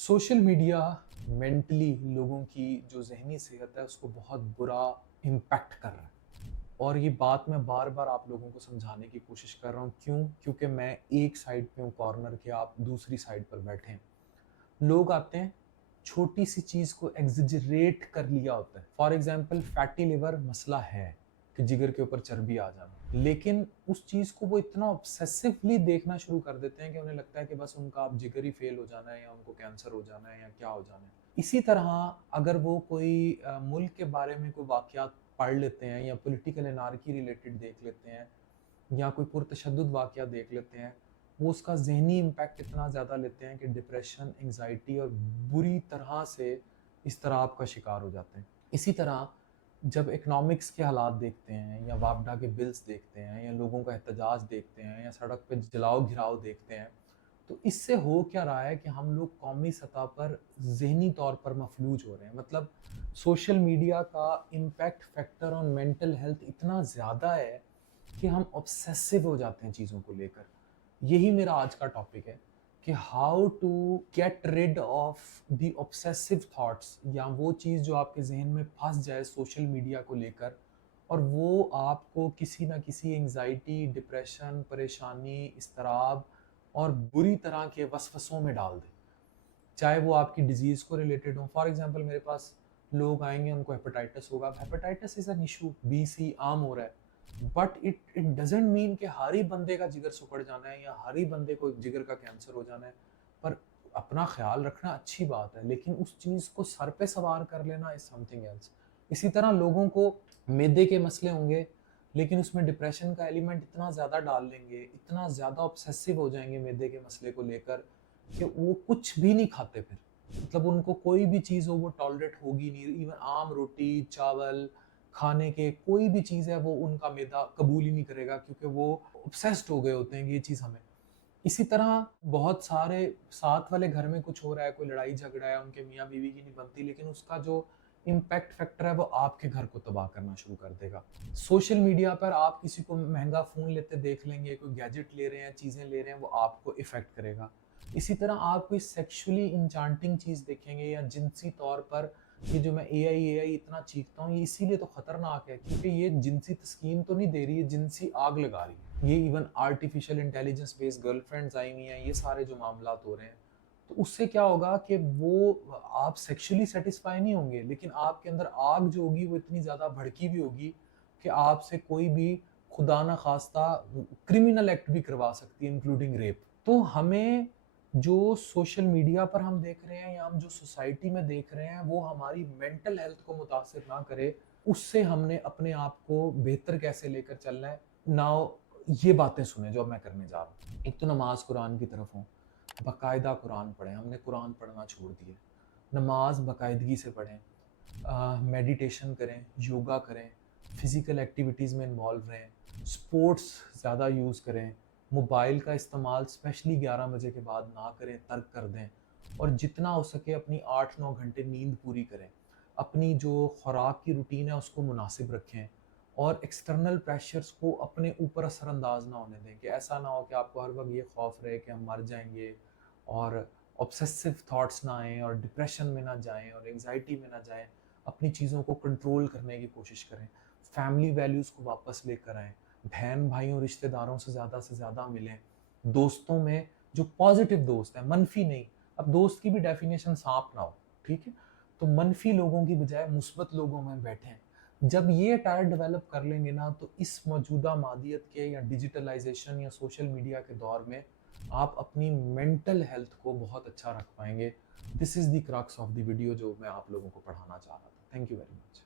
Social media mentally लोगों की जो ज़हनी सेहत है उसको बहुत बुरा इम्पैक्ट कर रहा है। और ये बात मैं बार-बार आप लोगों को समझाने की कोशिश कर रहा हूँ। क्यों? क्योंकि मैं एक साइड पे हूँ कॉर्नर के, आप दूसरी साइड पर बैठे हैं। लोग आते हैं, छोटी-सी चीज़ को एक्ज़ैजरेट कर लिया होता है। फॉर एग्ज़ाम्पल फैटी लिवर मसला है कि जिगर के ऊपर चर्बी आ जाना। लेकिन उस चीज़ को वो इतना ऑब्सेसिवली देखना शुरू कर देते हैं कि उन्हें लगता है कि बस उनका अब जिगर ही फेल हो जाना है या उनको कैंसर हो जाना है या क्या हो जाना है। इसी तरह अगर वो कोई मुल्क के बारे में कोई वाक़यात पढ़ लेते हैं या पॉलिटिकल एनार्की रिलेटेड देख लेते हैं या कोई पुरतशद्दुद वाक़या देख लेते हैं, वो उसका ज़हनी इम्पैक्ट इतना ज़्यादा लेते हैं कि डिप्रेशन, एंग्ज़ायटी और बुरी तरह से इज़्तिराब का शिकार हो जाते हैं। इसी तरह जब इकोनॉमिक्स के हालात देखते हैं या वापडा के बिल्स देखते हैं या लोगों का एहतजाज देखते हैं या सड़क पे जलाओ-घिराव देखते हैं, तो इससे हो क्या रहा है कि हम लोग कौमी सतह पर ज़हनी तौर पर मफ़लूज हो रहे हैं। मतलब सोशल मीडिया का impact factor on mental health इतना ज़्यादा है कि हम ऑब्सेसिव हो जाते हैं चीज़ों को लेकर। यही मेरा आज का टॉपिक है कि how to get rid of the obsessive thoughts, या वो चीज़ जो आपके ज़हन में फँस जाए सोशल मीडिया को लेकर और वो आपको किसी न किसी एंग्ज़ायटी, डिप्रेशन, परेशानी, इज़्तिराब और बुरी तरह के वसवसों में डाल दे। चाहे वो आपकी डिज़ीज़ को रिलेटेड हो। फॉर एग्ज़ाम्पल मेरे पास लोग आएँगे, उनको हेपेटाइटिस होगा। हेपेटाइटिस इज़ एन इश्यू, बी-सी आम हो रहा है। But it it doesn't mean कि हर ही बंदे का जिगर सिकुड़ जाना है या हर ही बंदे को जिगर का कैंसर हो जाना है। पर अपना ख़्याल रखना अच्छी बात है, लेकिन उस चीज़ को सर पे सवार कर लेना इज़ समथिंग एल्स। इसी तरह लोगों को मैदे के मसले होंगे, लेकिन उसमें डिप्रेशन का एलिमेंट इतना ज़्यादा डाल लेंगे, इतना ज़्यादा ऑब्सेसिव हो जाएँगे मैदे के मसले को लेकर कि वो कुछ भी नहीं खाते फिर। मतलब उनको कोई भी चीज़ हो वो टॉलरेट होगी नहीं, इवन आम रोटी, चावल, खाने के कोई भी चीज़ है वो उनका मैदा कबूल ही नहीं करेगा, क्योंकि वो ऑब्सेस्ड हो गए होते हैं कि ये चीज़ हमें। इसी तरह बहुत सारे साथ वाले घर में कुछ हो रहा है, कोई लड़ाई झगड़ा है, उनके मियाँ-बीवी की नहीं बनती, लेकिन उसका जो इम्पैक्ट फैक्टर है वो आपके घर को तबाह करना शुरू कर देगा। सोशल मीडिया पर आप किसी को महँगा फ़ोन लेते देख लेंगे, कोई गैजेट ले रहे हैं, चीज़ें ले रहे हैं, वो आपको इफ़ेक्ट करेगा। इसी तरह आप कोई सेक्सुअली एन्चांटिंग चीज़ देखेंगे या जिनसी तौर पर ये जो मैं एआई इतना चीखता हूँ, ये इसीलिए तो खतरनाक है क्योंकि ये जिनसी तस्कीन तो नहीं दे रही है, जिनसी आग लगा रही है। ये even artificial intelligence based girlfriends आई हुई हैं, ये सारे जो मामलात हो रहे हैं, तो उससे क्या होगा कि वो आप सेक्सुअली सैटिस्फाई नहीं होंगे, लेकिन आपके अंदर आग जो होगी वो इतनी ज़्यादा भड़की हुई होगी कि आपसे कोई भी खुदा ना खास्ता क्रिमिनल एक्ट भी करवा सकती है, इंक्लूडिंग रेप। तो हमें जो सोशल मीडिया पर हम देख रहे हैं या हम जो सोसाइटी में देख रहे हैं वो हमारी मेंटल हेल्थ को मुतासिर ना करे, उससे हमने अपने आप को बेहतर कैसे लेकर चलना है। नाउ ये बातें सुने जो अब मैं करने जा रहा हूँ। एक तो नमाज कुरान की तरफ हूँ, बाकायदा कुरान पढ़ें। हमने कुरान पढ़ना छोड़ दिया, नमाज बाकायदगी से पढ़ें, मेडिटेशन करें, योगा करें, फिज़िकल एक्टिविटीज़ में इन्वॉल्व रहें, स्पोर्ट्स ज़्यादा यूज़ करें, मोबाइल का इस्तेमाल स्पेशली 11 बजे के बाद ना करें, तर्क कर दें और जितना हो सके अपनी 8-9 घंटे नींद पूरी करें। अपनी जो खुराक की रूटीन है उसको मुनासिब रखें और एक्सटर्नल प्रेशर्स को अपने ऊपर असरअंदाज ना होने दें कि ऐसा ना हो कि आपको हर वक़्त ये खौफ रहे कि हम मर जाएँगे और ऑब्सेसिव थॉट्स ना आएँ और डिप्रेशन में ना जाएँ और एंग्ज़ायटी में ना जाएँ। अपनी चीज़ों को कंट्रोल करने की कोशिश करें। फैमिली वैल्यूज़ को वापस लेकर आएँ। बहन-भाइयों, रिश्तेदारों से ज़्यादा मिलें। दोस्तों में जो पॉज़िटिव दोस्त हैं, मनफ़ी नहीं। अब दोस्त की भी डेफ़िनेशन साँप ना हो, ठीक है? तो मनफ़ी लोगों की बजाय मुस्बत लोगों में बैठें। जब ये टायर डेवलप कर लेंगे ना, तो इस मौजूदा मादियत के या डिजिटलाइज़ेशन या सोशल मीडिया के दौर में आप अपनी मेंटल हेल्थ को बहुत अच्छा रख पाएँगे। This is the crux of the video जो मैं आप लोगों को पढ़ाना चाह रहा था। Thank you very much.